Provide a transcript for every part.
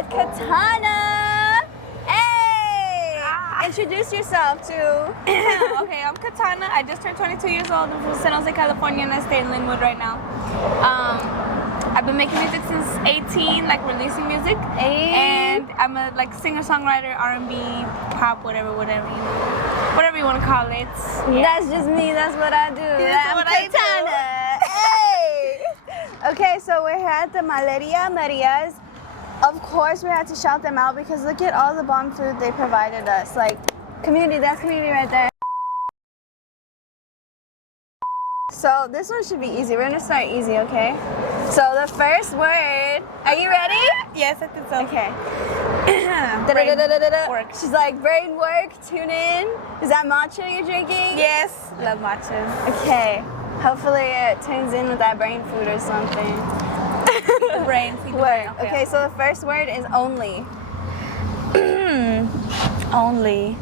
with Katana. Hey! Introduce yourself to. Okay, I'm Katana. I just turned 22 years old. I'm from San Jose, California, and I stay in Linwood right now. I've been making music since 18, like releasing music. And I'm a singer-songwriter, R&B, pop, whatever you want to call it. Yeah. That's just me. That's what I do. That's Katana. Hey! Okay, so we're here at the Maria's. Of course, we had to shout them out because look at all the bomb food they provided us. Like, community, that's community right there. So this one should be easy. We're gonna start easy, okay? So the first word, are you ready? Yes, I think so. Okay. Work. She's like, brain work, tune in. Is that matcha you're drinking? Yes, love matcha. Okay. Hopefully it tunes in with that brain food or something. The brain, feed the Word. brain. Okay, so the first word is only. Only.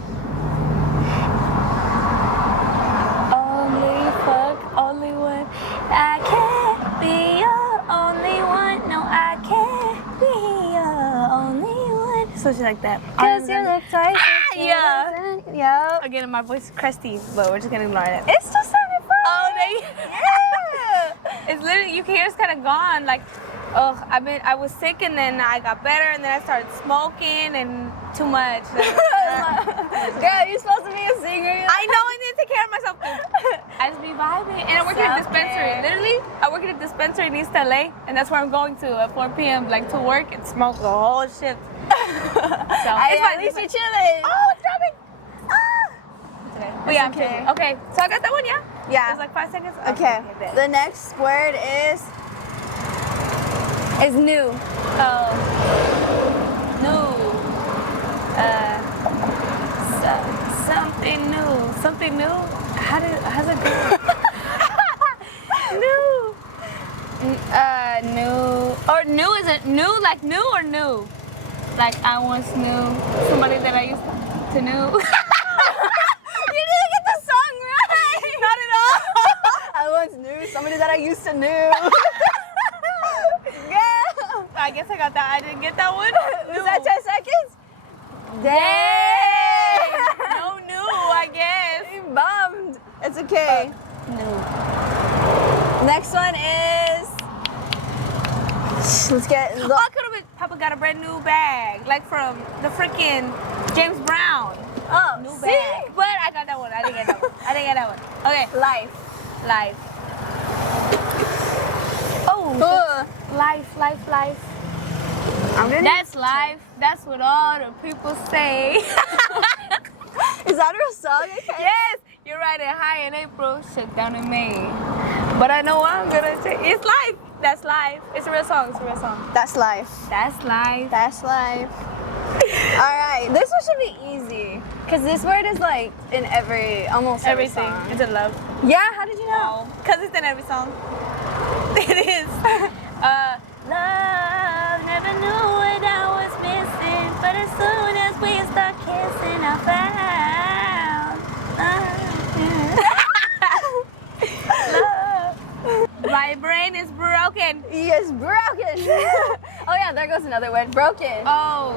Only fuck, only one. I can't be your only one. No, I can't be your only one. Something like that. Cause you look tight. Yeah. Yep. Again, my voice is crusty, but we're just gonna ignore it. It's just sounding fun. Oh, Yeah. It's literally, you can hear it's kind of gone. Like, I was sick and then I got better and then I started smoking and too much. Girl, you're supposed to be a singer. I know, I need to take care of myself. I just be vibing. And I work at a dispensary. Literally, I work at a dispensary in East LA, and that's where I'm going to at 4 p.m. like to work and smoke the whole shit. So, At least you're chilling. Oh, it's dropping. Today. But yeah, okay. Okay, so I got that one, yeah? Yeah. It was like 5 seconds? Okay. Bet. The next word is new. Oh. New. Something new. Something new? How's it go? New. New. Or new, is it new? Like new or new? Like I once knew somebody that I used to know. You didn't get the song right. Not at all. I once knew somebody that I used to know. Yeah. I guess I got that. I didn't get that one. Was that 10 seconds? Dang. No new, I guess. You bummed. It's okay. New. Next one is. Let's get. Oh, I could have been. Papa got a brand new bag, like from the freaking James Brown. Oh, New see? bag. But I got that one. I didn't get that one. Okay. Life. Life. Oh. Life. That's life. That's what all the people say. Is that a real song? Okay. Yes, you're riding high in April, shut down in May. But I know I'm gonna take. It's life. That's life. It's a real song. That's life. That's life. That's life. Alright, this one should be easy. Because this word is like in almost every Everything. song. It's a love. Yeah, how did you know? Because it's in every song. It is. Love, never knew what I was missing. But as soon as we start kissing, I found love. My brain is broken. Yes, broken. Oh yeah, there goes another word. Broken. Oh.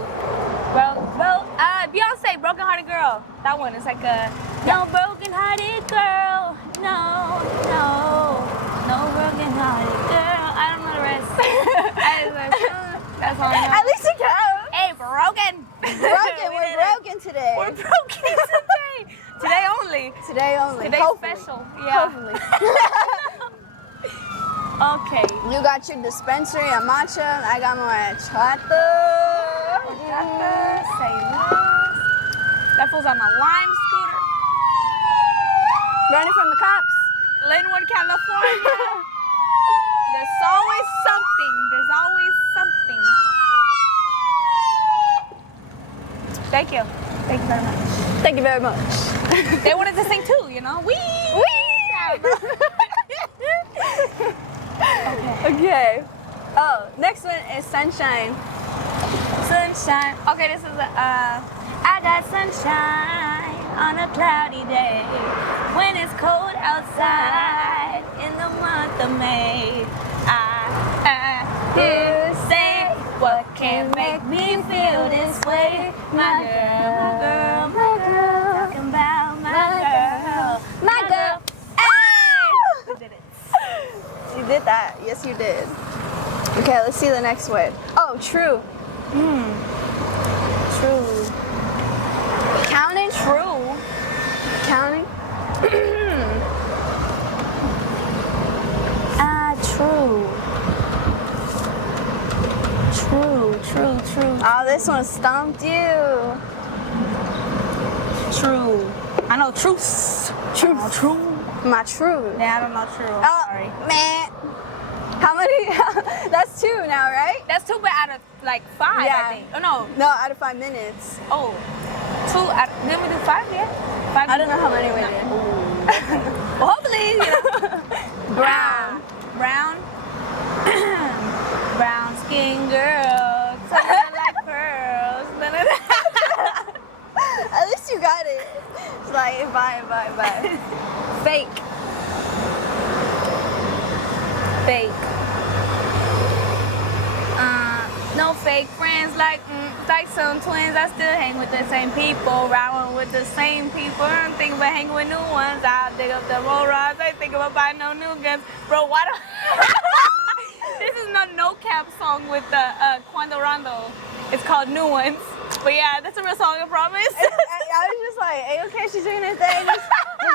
Beyonce, Broken Hearted Girl. That one is like a no broken hearted girl. No broken hearted girl. I don't know the rest. That's all I know. At least it counts. Hey, broken. We're broken today. We're broken today. Today only. Today only. Today's Hopefully. special. Yeah. Hopefully. Okay. You got your dispensary of matcha. I got more EACHOTHER. Say less. That fool's on a lime scooter. Running from the cops. Linwood, California. There's always something. Thank you. Thank you very much. Thank you very much. They wanted to sing too, you know? Wee! Okay. Oh, next one is sunshine. Sunshine. Okay, this is I got sunshine on a cloudy day when it's cold outside in the month of May. I hear say what can make me feel this way. My girl, my girl, talking about my girl, my girl. Hey! You did it. You did that. Yes, you did. Okay, let's see the next word. Oh, true. True. Counting true. Counting. True. True. Oh, this one stumped you. True. I know truth. True. My true. Yeah, I don't know true. I'm Oh, sorry. man. How many? That's 2 now, right? That's 2 but out of like 5, Yeah. I think. Oh no. No, out of 5 minutes. Oh. 2 out of, didn't we do 5 yet? 5. I don't know how many we did. Well, hopefully, you know. Brown. Brown. Brown skin girl. Something like pearls. At least you got it. It's like, bye. Fake. No fake friends like some twins. I still hang with the same people, riding with the same people. I'm thinking about hanging with new ones. I'll dig up the roll rods. I think about buying no new guns. Bro, why do This is not no cap song with the Cuando Rondo. It's called New Ones. But yeah, that's a real song, I promise. I was just like, hey, okay, she's doing her thing. Just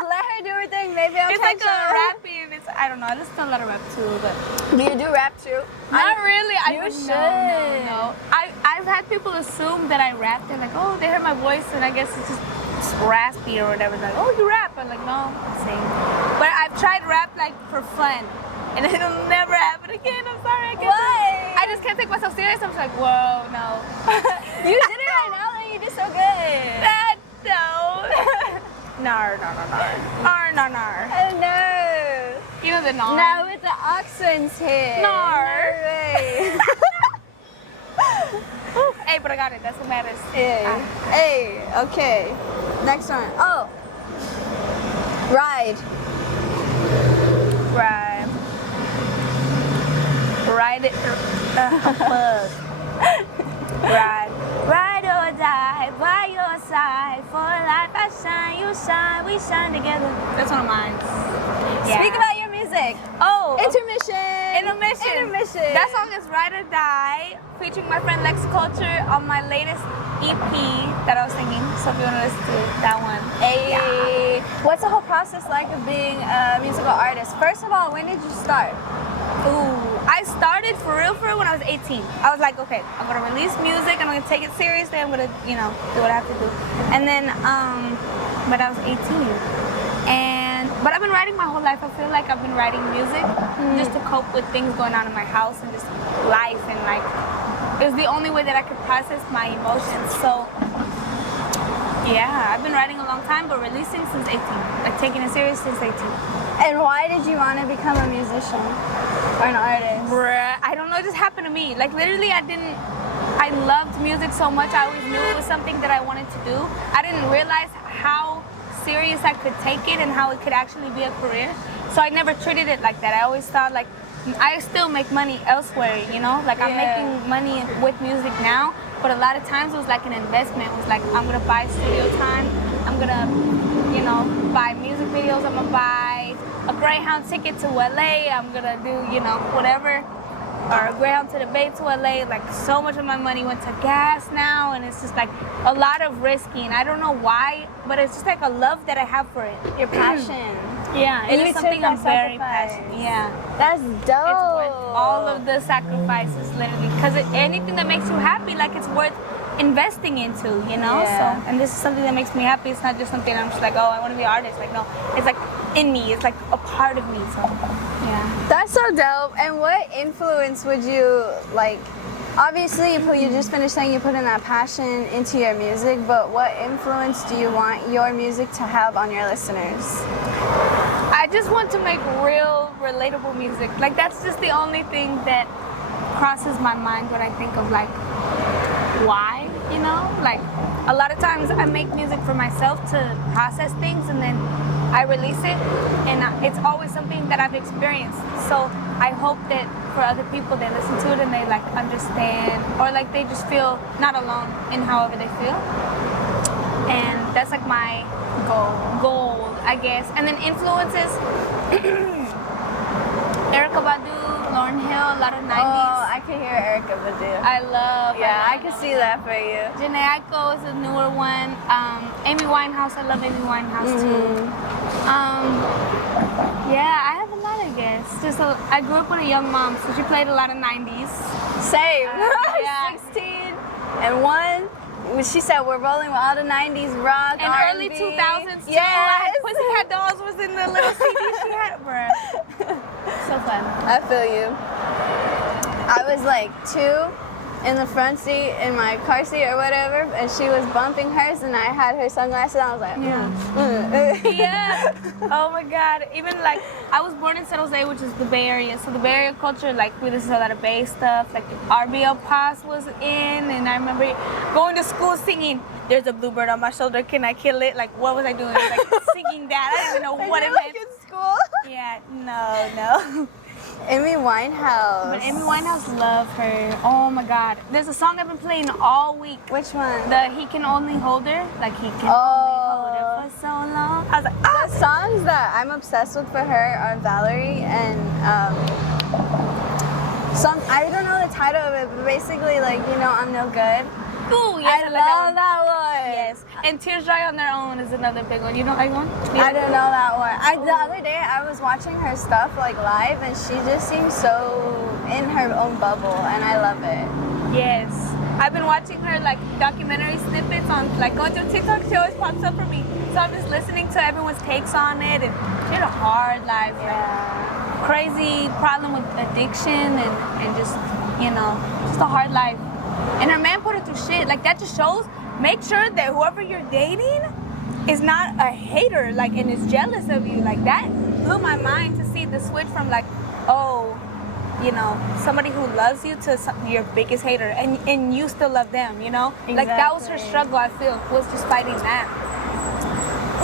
let her do her thing. Maybe I'll It's catch like a her. rapping. I don't know. I listen to a lot of rap too, but Do you do rap too? not really. You should. No. I've had people assume that I rap. They're like, oh, they heard my voice, and I guess it's just raspy or whatever. They're like, oh, you rap? I'm like, no, I'm singing. But I've tried rap like for fun, and it'll never happen again. I'm sorry. I just can't take myself serious. I'm just like, whoa, no. You did it right now, and you did so good. No. Nar. Oh no. You know the nar. Now with the accents here. Nar. No way. Hey, but I got it. That's what matters. Hey, okay. Next one. Oh. Ride. Ride it. Ride or die by your side. For life I shine, you shine, we shine together. That's one of mine. Yeah. Speak about your music. Oh, Intermission. That song is Ride or Die, featuring my friend Lex Culture on my latest EP that I was singing. So if you want to listen to that one. Hey. What's the whole process like of being a musical artist? First of all, when did you start? Ooh, I started for real when I was 18. I was like, okay, I'm gonna release music, I'm gonna take it seriously, I'm gonna, do what I have to do. And then, but I was 18. But I've been writing my whole life. I feel like I've been writing music just to cope with things going on in my house and just life, and like, it was the only way that I could process my emotions. So, yeah, I've been writing a long time, but releasing since 18. Like, taking it serious since 18. And why did you want to become a musician or an artist? I don't know, it just happened to me. Like, literally, I loved music so much. I always knew it was something that I wanted to do. I didn't realize how serious I could take it and how it could actually be a career. So I never treated it like that. I always thought, like, I still make money elsewhere, Like, I'm making money with music now, but a lot of times it was like an investment. It was like, I'm gonna buy studio time, I'm gonna, buy music videos, I'm gonna buy a Greyhound ticket to LA, I'm gonna do, whatever, or a Greyhound to the Bay to LA. Like, so much of my money went to gas now, and it's just like a lot of risking. I don't know why, but it's just like a love that I have for it. Your passion. Yeah, And it you is took something I'm that very sacrifice. passionate. Yeah, That's dope. it's worth all of the sacrifices, literally, because anything that makes you happy, like, it's worth investing into, Yeah. So, and this is something that makes me happy. It's not just something I'm just like, oh, I want to be an artist. Like, no, it's like in me. It's like a part of me. So, yeah. That's so dope. And what influence would you like? Obviously, you just finished saying you put in that passion into your music, but what influence do you want your music to have on your listeners? I just want to make real, relatable music. Like, that's just the only thing that crosses my mind when I think of, like, why, Like, a lot of times I make music for myself to process things, and then I release it, and it's always something that I've experienced. So I hope that for other people, they listen to it and they like understand, or like they just feel not alone in however they feel. And that's like my goal, I guess. And then influences, Erykah Badu, Lauryn Hill, a lot of 90s. Oh, I can hear Erykah Badu. I love. Yeah, I can see that for you. Jhené Aiko is a newer one. Amy Winehouse, I love Amy Winehouse too. Yeah, I have a lot, I guess. I grew up with a young mom, so she played a lot of 90s. Same. Yeah. 16 and 1. She said we're rolling with all the 90s rock, And R&B. early 2000s too. Yes. Like Pussycat Dolls was in the little CD she had, bruh. So fun. I feel you. I was like 2 in the front seat in my car seat or whatever, and she was bumping hers, and I had her sunglasses on. I was like, Yeah. Oh my God. Even like, I was born in San Jose, which is the Bay Area. So the Bay Area culture, like we listen to a lot of Bay stuff. Like RBL Paz was in, and I remember going to school singing, "There's a bluebird on my shoulder, can I kill it?" Like, what was I doing? Like singing that. I didn't even know what it like meant. in school? Yeah, no. Amy Winehouse. But Amy Winehouse, love her. Oh my God. There's a song I've been playing all week. Which one? The He Can Only Hold Her. Like, he can only hold her for so long. I was like, The songs that I'm obsessed with for her are Valerie and I don't know the title of it, but basically like, you know, I'm no good. ooh, yes, I love that one. Yes. And Tears Dry on Their Own is another big one. You know that one? I don't know that one. The other day I was watching her stuff like live, and she just seems so in her own bubble, and I love it. Yes. I've been watching her like documentary snippets on like going through TikTok. She always pops up for me. So I'm just listening to everyone's takes on it, and she had a hard life. Yeah. Crazy problem with addiction and just, you know, just a hard life. And her man put her through shit. Like, that just shows, make sure that whoever you're dating is not a hater, like, and is jealous of you. Like, that blew my mind to see the switch from like, oh, you know, somebody who loves you to your biggest hater, and you still love them, you know? Exactly. Like, that was her struggle, I feel, was just fighting that.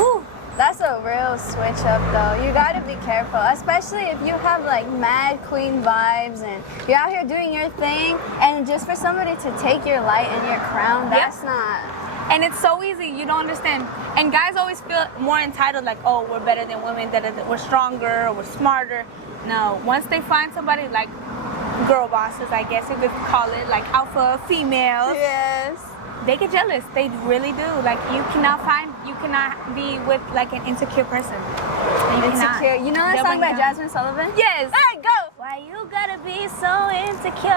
Ooh. That's a real switch up though. You gotta be careful, especially if you have like mad queen vibes and you're out here doing your thing, and just for somebody to take your light and your crown, that's not. And it's so easy, you don't understand. And guys always feel more entitled, like, oh, we're better than women, that we're stronger, or we're smarter. No, once they find somebody like girl bosses, I guess you could call it, like alpha females. Yes. They get jealous. They really do. Like, you cannot be with like an insecure person. Insecure. You know that They'll song by bring down. Jasmine Sullivan? Yes. Hey, go! Why you gotta be so insecure?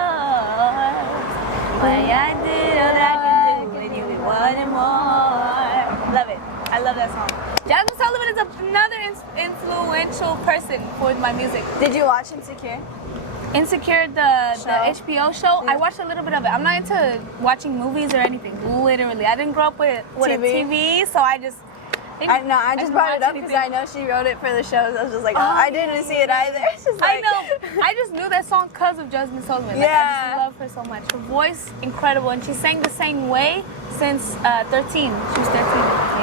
Why I did all I can do when you wanted more. Love it. I love that song. Jasmine Sullivan is another influential person for my music. Did you watch Insecure? Insecure, the Show? HBO show, Yeah. I watched a little bit of it. I'm not into watching movies or anything, literally. I didn't grow up with a TV, so I just... I just brought it up because I know she wrote it for the shows. I was just like, I didn't see it either. It's just I like, know. I just knew that song because of Jasmine Sullivan. Like, I Yeah. just love her so much. Her voice, incredible. And she sang the same way since 13. She was 13.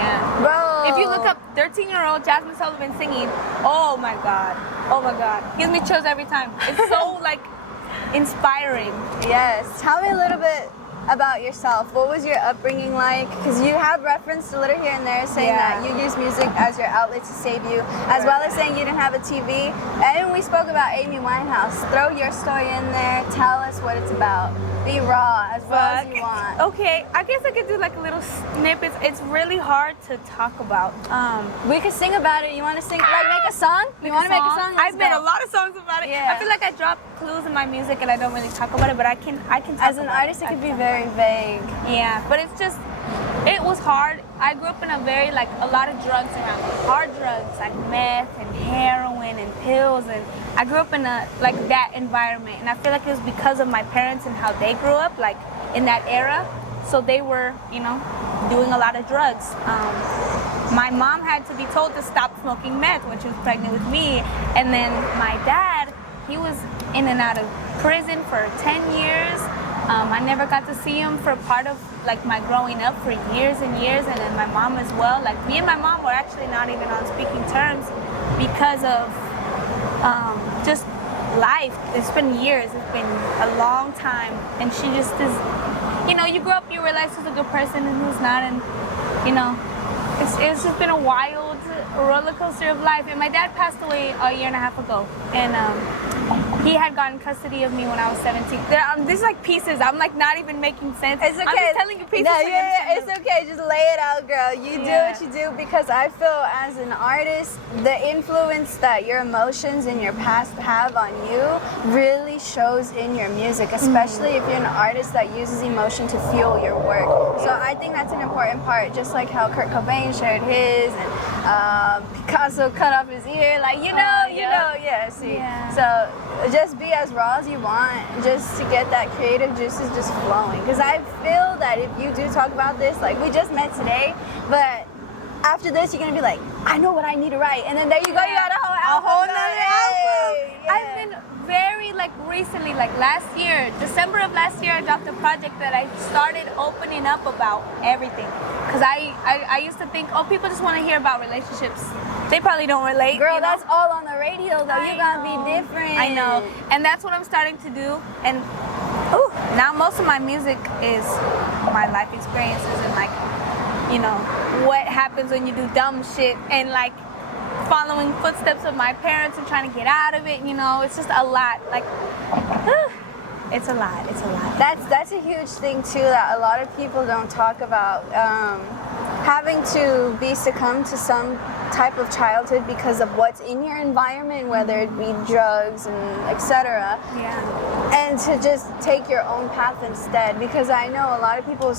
Yeah. Bro. If you look up 13-year-old Jasmine Sullivan singing, oh my God. Oh my God. Gives me chills every time. It's so, like, inspiring. Yes. Tell me a little bit about yourself. What was your upbringing like? Because you have referenced a little here and there saying that you use music as your outlet to save you, as well as saying you didn't have a TV. And we spoke about Amy Winehouse. Throw your story in there. Tell us what it's about. Be raw as well as you want. Okay, I guess I could do like a little snippets. It's really hard to talk about. We could sing about it. You want to sing? Like make a song? You want to make a song? I've made a lot of songs about it. Yeah. I feel like I drop clues in my music and I don't really talk about it, but I can talk As an about artist, it could be very vague. Yeah, but it's just, it was hard. I grew up in a very, like, a lot of drugs around me. Hard drugs, like meth and heroin and pills, and I grew up in a, like, that environment. And I feel like it was because of my parents and how they grew up, like, in that era. So they were, you know, doing a lot of drugs. My mom had to be told to stop smoking meth when she was pregnant with me. And then my dad, he was in and out of prison for 10 years. I never got to see him for part of like my growing up for years and years, and then my mom as well. Like me and my mom were actually not even on speaking terms because of just life. It's been years. It's been a long time, and she just is. You know, you grow up, you realize who's a good person and who's not, and you know, it's just been a wild roller coaster of life. And my dad passed away a year and a half ago, and he had gotten custody of me when I was 17. These are like pieces. I'm like not even making sense. It's okay. I'm just telling you pieces. No, so you understand it's okay. Just lay it out, girl. You do what you do, because I feel as an artist, the influence that your emotions and your past have on you really shows in your music, especially if you're an artist that uses emotion to fuel your work. So I think that's an important part, just like how Kurt Cobain shared his, and Picasso cut off his ear, like, So just be as raw as you want, just to get that creative juices just flowing. Because I feel that if you do talk about this, like we just met today, but after this you're gonna be like, I know what I need to write, and then there you go, you got a whole nother album. I've been very like recently, like last year, December of last year, I dropped a project that I started opening up about everything. Because I used to think, oh, people just want to hear about relationships. They probably don't relate. Girl, you know? that's all on the radio though. You're gonna be different. I know. And that's what I'm starting to do. And now most of my music is my life experiences and like, you know, what happens when you do dumb shit, and like following footsteps of my parents and trying to get out of it, you know. It's just a lot. Like, it's a lot. It's a lot. That's a huge thing too that a lot of people don't talk about. Having to be succumbed to some type of childhood because of what's in your environment, whether it be drugs and etc. Yeah. And to just take your own path instead, because I know a lot of people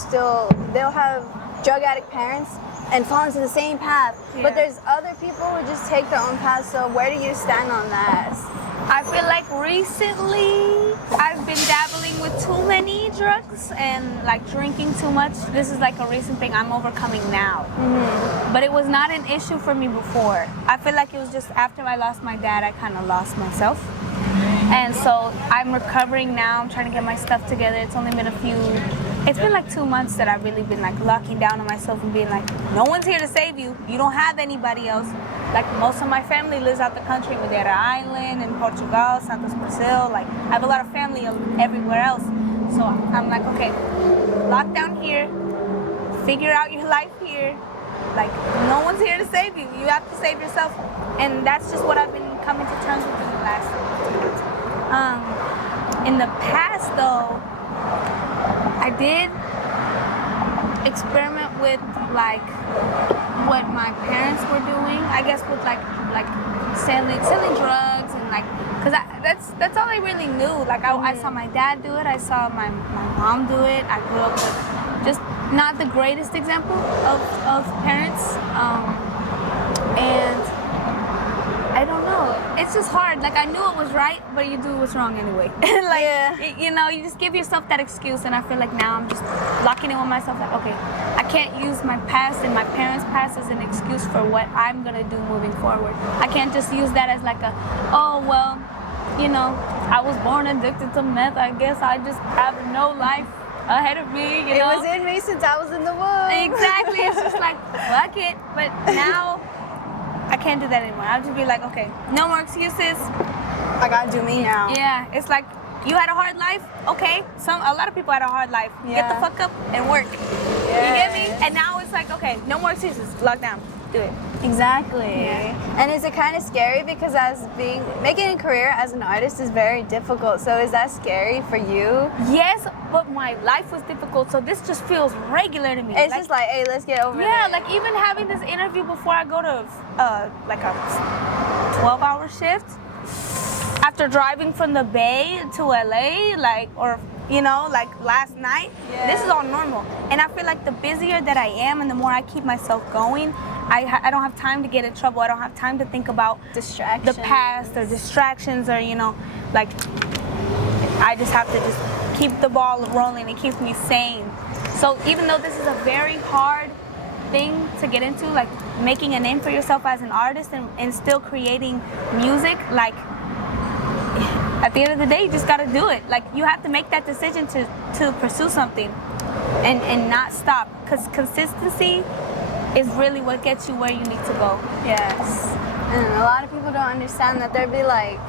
they'll have drug addict parents and fall into the same path, but there's other people who just take their own path. So where do you stand on that? I feel like recently I've been dabbling with too many drugs and like drinking too much. This is like a recent thing I'm overcoming now. But it was not an issue for me before. I feel like it was just after I lost my dad, I kind of lost myself. And so I'm recovering now. I'm trying to get my stuff together. It's only been it's been like 2 months that I've really been like locking down on myself and being like, no one's here to save you. You don't have anybody else. Like most of my family lives out the country, Madeira Island, in Portugal, Santos, Brazil. Like I have a lot of family everywhere else. So I'm like, okay, lock down here, figure out your life here. Like no one's here to save you. You have to save yourself. And that's just what I've been coming to terms with in the last 2 months. In the past though, I did experiment with like what my parents were doing, I guess, with like selling drugs and like, cause that's all I really knew. Like I saw my dad do it, I saw my mom do it. I grew up with just not the greatest example of parents, and I don't know. It's just hard. Like I knew it was right, but you do what's wrong anyway. Like you know, you just give yourself that excuse, and I feel like now I'm just locking in with myself. Like, okay, I can't use my past and my parents' past as an excuse for what I'm gonna do moving forward. I can't just use that as like oh well, you know, I was born addicted to meth. I guess I just have no life ahead of me. You know, it was in me since I was in the womb. Exactly. It's just like fuck it. But now I can't do that anymore. I'll just be like, okay, no more excuses. I gotta do me now. Yeah, it's like you had a hard life. Okay, a lot of people had a hard life. Get the fuck up and work. You get me? And now it's like, okay, no more excuses. Lock down. Do it. Exactly. Yeah. And is it kind of scary because making a career as an artist is very difficult. So is that scary for you? Yes, but my life was difficult, so this just feels regular to me. It's like, just like, hey, let's get over it. Yeah, like even having this interview before I go to like a 12-hour shift, after driving from the Bay to LA, like, or you know, like last night, this is all normal. And I feel like the busier that I am and the more I keep myself going, I don't have time to get in trouble. I don't have time to think about distractions, the past or distractions, or you know, like I just have to just keep the ball rolling and keep me sane. So even though this is a very hard thing to get into, like making a name for yourself as an artist and still creating music, like at the end of the day, you just gotta do it. Like, you have to make that decision to pursue something and not stop, because consistency is really what gets you where you need to go. Yes. And a lot of people don't understand that. They'd be like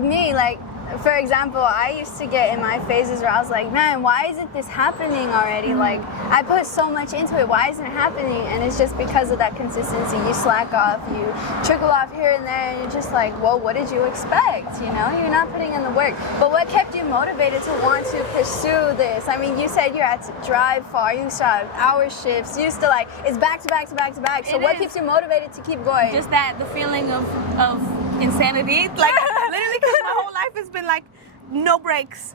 me, like, for example, I used to get in my phases where I was like, man, why isn't this happening already? Like, I put so much into it, why isn't it happening? And it's just because of that consistency. You slack off, you trickle off here and there, and you're just like, well, what did you expect? You know, you're not putting in the work. But what kept you motivated to want to pursue this? I mean, you said you had to drive far, you used to have hour shifts, you used to like, it's back to back to back to back. So what keeps you motivated to keep going? Just the feeling of insanity, like literally, because my whole life has been like no breaks.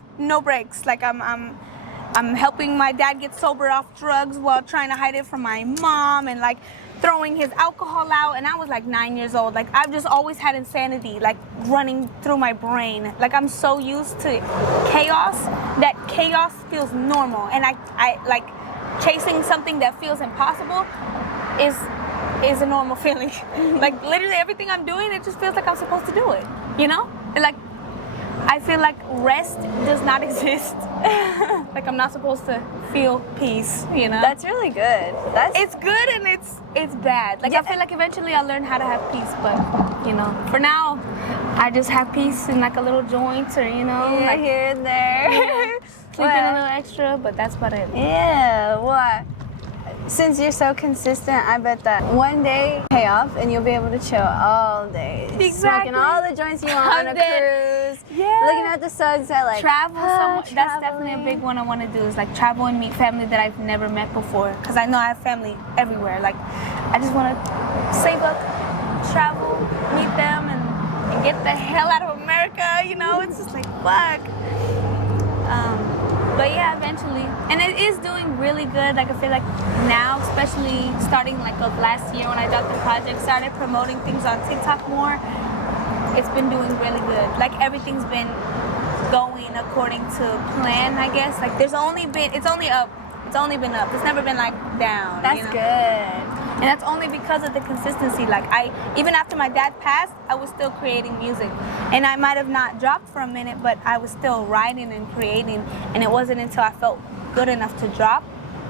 Like I'm helping my dad get sober off drugs while trying to hide it from my mom, and like throwing his alcohol out. And I was like 9 years old. Like, I've just always had insanity like running through my brain. Like, I'm so used to chaos that chaos feels normal, and I like chasing something that feels impossible is a normal feeling. Like, literally everything I'm doing, it just feels like I'm supposed to do it, you know? Like, I feel like rest does not exist. Like, I'm not supposed to feel peace, you know? That's really good. It's good and it's bad. Like, I feel like eventually I'll learn how to have peace, but, you know, for now, I just have peace in like a little joint, or, you know, like here and there. Sleeping a little extra, but that's about it. Yeah, what? Since you're so consistent, I bet that one day pay off and you'll be able to chill all day. Exactly. Smoking all the joints you want on a cruise. Yeah. Looking at the sunset, like travel somewhere. That's definitely a big one I want to do, is like travel and meet family that I've never met before. Because I know I have family everywhere. Like, I just want to save up, travel, meet them, and get the hell out of America. You know, it's just like, fuck. But yeah, eventually. And it is doing really good. Like, I feel like now, especially starting like of last year when I dropped the project, started promoting things on TikTok more, it's been doing really good. Like, everything's been going according to plan, I guess. Like, it's only been up. It's never been like down. That's good. And that's only because of the consistency. Like, even after my dad passed, I was still creating music. And I might have not dropped for a minute, but I was still writing and creating. And it wasn't until I felt good enough to drop,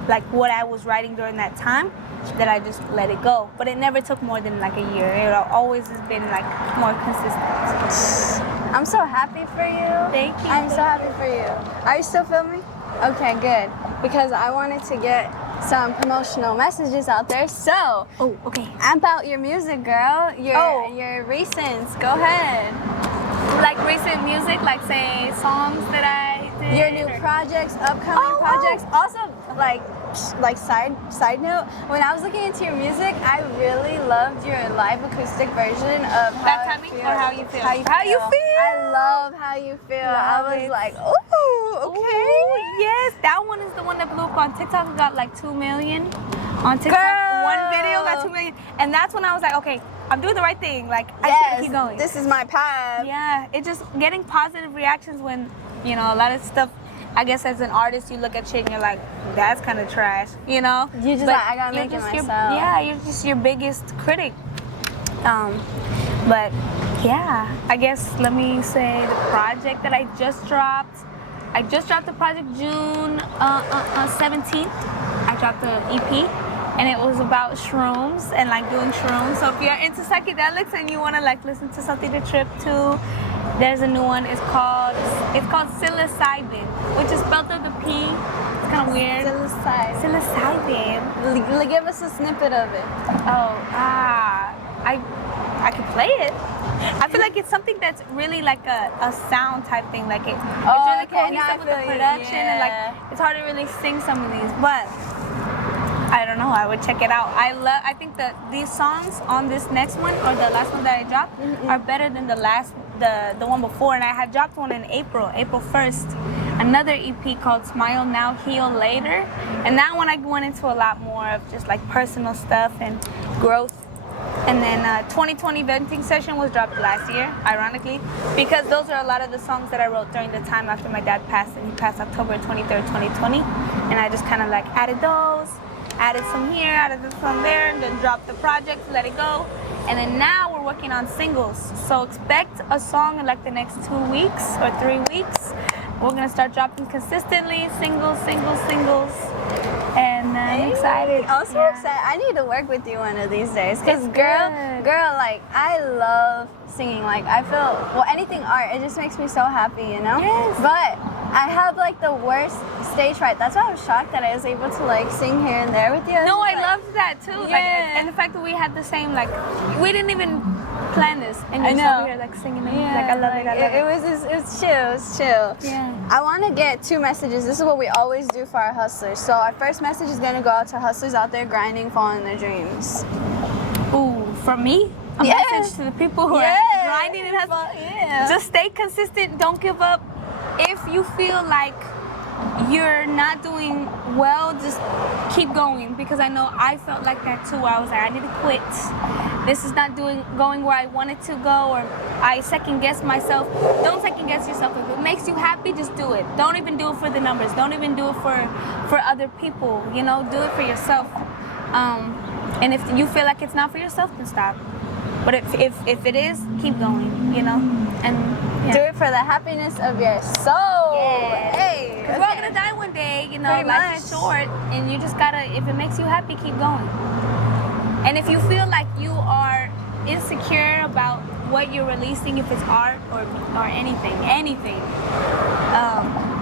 like what I was writing during that time, that I just let it go. But it never took more than like a year. It always has been like more consistent. I'm so happy for you. Thank you. I'm so happy for you. Are you still filming? Okay, good. Because I wanted to get some promotional messages out there. So, okay. Amp out your music, girl. Your recents. Go ahead. Like recent music, like say songs that I did. Your new projects, upcoming projects. Also, like side note, when I was looking into your music, I really loved your live acoustic version of How You Feel. How you feel? I love How You Feel. I was like, ooh, okay. Ooh, yes, that one is the one that blew up on TikTok. It got like 2 million on TikTok. Girl. One video got 2 million, and that's when I was like, okay, I'm doing the right thing. Like, I should keep going. This is my path. Yeah, it's just getting positive reactions when, you know, a lot of stuff. I guess as an artist, you look at shit and you're like, that's kind of trash, you know? You just I gotta make it myself. You're just your biggest critic. But yeah, I guess let me say the project that I just dropped. I just dropped the project June 17th. I dropped the EP, and it was about shrooms and like doing shrooms. So if you're into psychedelics and you wanna like listen to something to trip to, there's a new one. It's called psilocybin, which is spelled with a P. It's kind of weird. Psilocybin. Give us a snippet of it. I could play it. I feel like it's something that's really like a sound type thing. Like it's really cohesive with the production, and like it's hard to really sing some of these, but I don't know. I would check it out. I think that these songs on this next one, or the last one that I dropped, are better than the one before. And I had dropped one in April 1st, another EP called Smile Now, Heal Later. And that one I went into a lot more of just like personal stuff and growth. And then 2020 Venting Session was dropped last year, ironically, because those are a lot of the songs that I wrote during the time after my dad passed, and he passed October 23rd, 2020. And I just kind of like added those, added some here, added some there, and then dropped the project, let it go. And then now we're working on singles. So expect a song in like the next 2 weeks or 3 weeks. We're gonna start dropping consistently, singles. And I'm excited. I'm so excited. I need to work with you one of these days. Cause girl, like I love singing. Like I feel, well, anything art, it just makes me so happy, you know? Yes. But I have like the worst stage fright. That's why I was shocked that I was able to like sing here and there with you. No, I loved that too. Yeah. Like, and the fact that we had the same, like, we didn't even plan this, and you're over here like singing. Yeah, like I love it. It was chill. It was chill. Yeah. I want to get 2 messages. This is what we always do for our hustlers. So our first message is gonna go out to hustlers out there grinding, following their dreams. Ooh, from me, a message to the people who are grinding and hustling. Yeah. Just stay consistent. Don't give up. If you feel like you're not doing well, just keep going, because I know I felt like that too. I was like, I need to quit. This is not going where I wanted to go, or I second guess myself. Don't second guess yourself. If it makes you happy, just do it. Don't even do it for the numbers. Don't even do it for other people. You know, do it for yourself. And if you feel like it's not for yourself, then stop. But if it is, keep going. You know, and do it for the happiness of your soul. Yeah. Hey, because we're all gonna die one day. You know, Pretty life is short, and you just gotta. If it makes you happy, keep going. And if you feel like you are insecure about what you're releasing, if it's art or anything,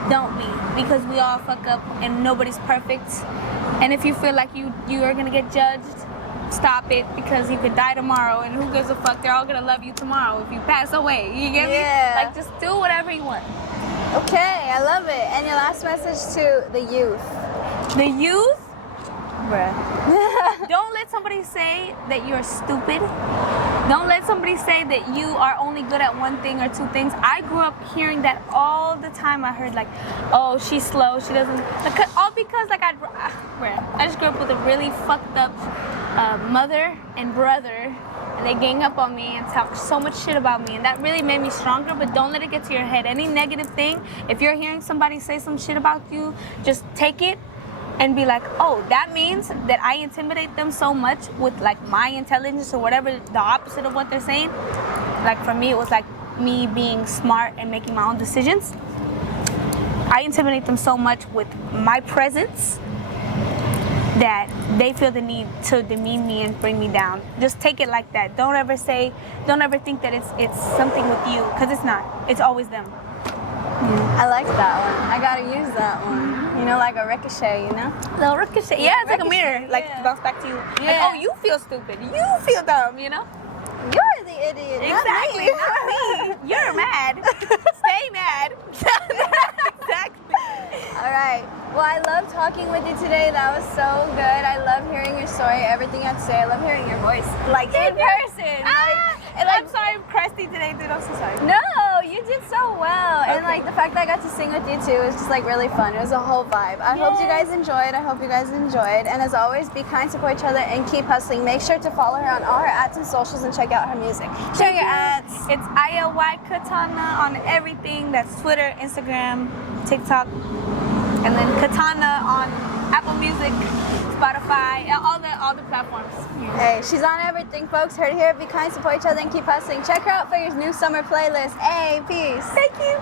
don't be, because we all fuck up and nobody's perfect. And if you feel like you are gonna get judged, stop it, because you could die tomorrow, and who gives a fuck? They're all gonna love you tomorrow if you pass away. You get me? Yeah. Like, just do whatever you want. Okay, I love it. And your last message to the youth. The youth? Bruh. Don't let somebody say that you're stupid. Don't let somebody say that you are only good at one thing or 2 things. I grew up hearing that all the time. I heard like, oh, she's slow, she doesn't, all because like I just grew up with a really fucked up mother and brother, and they gang up on me and talk so much shit about me, and that really made me stronger. But don't let it get to your head. Any negative thing, if you're hearing somebody say some shit about you, just take it and be like, oh, that means that I intimidate them so much with like my intelligence or whatever, the opposite of what they're saying. Like for me, it was like me being smart and making my own decisions. I intimidate them so much with my presence that they feel the need to demean me and bring me down. Just take it like that. Don't ever think that it's something with you, because it's not. It's always them. I like that one. I gotta use that one. You know, like a ricochet, you know? Little ricochet. Yeah, it's like a mirror. Like, to bounce back to you. Yeah. Like, oh, you feel stupid. You feel dumb, you know? You're the idiot, Exactly. not me. Not me. You're mad. Stay mad. Exactly. All right. Well, I love talking with you today. That was so good. I love hearing your story, everything you have to say. I love hearing your voice, like in person. I'm sorry I'm crusty today, dude. I'm so sorry. No, you did so well. And like the fact that I got to sing with you too was just like really fun. It was a whole vibe. I hope you guys enjoyed. And as always, be kind, support each other, and keep hustling. Make sure to follow her on all her ads and socials and check out her music. Share your ads. It's EACHOTHER on everything. That's Twitter, Instagram, TikTok, and then Katana on Apple Music, Spotify, all the platforms. Hey, she's on everything, folks. Heard it here. Be kind, support each other, and keep hustling. Check her out for your new summer playlist. Hey, peace. Thank you.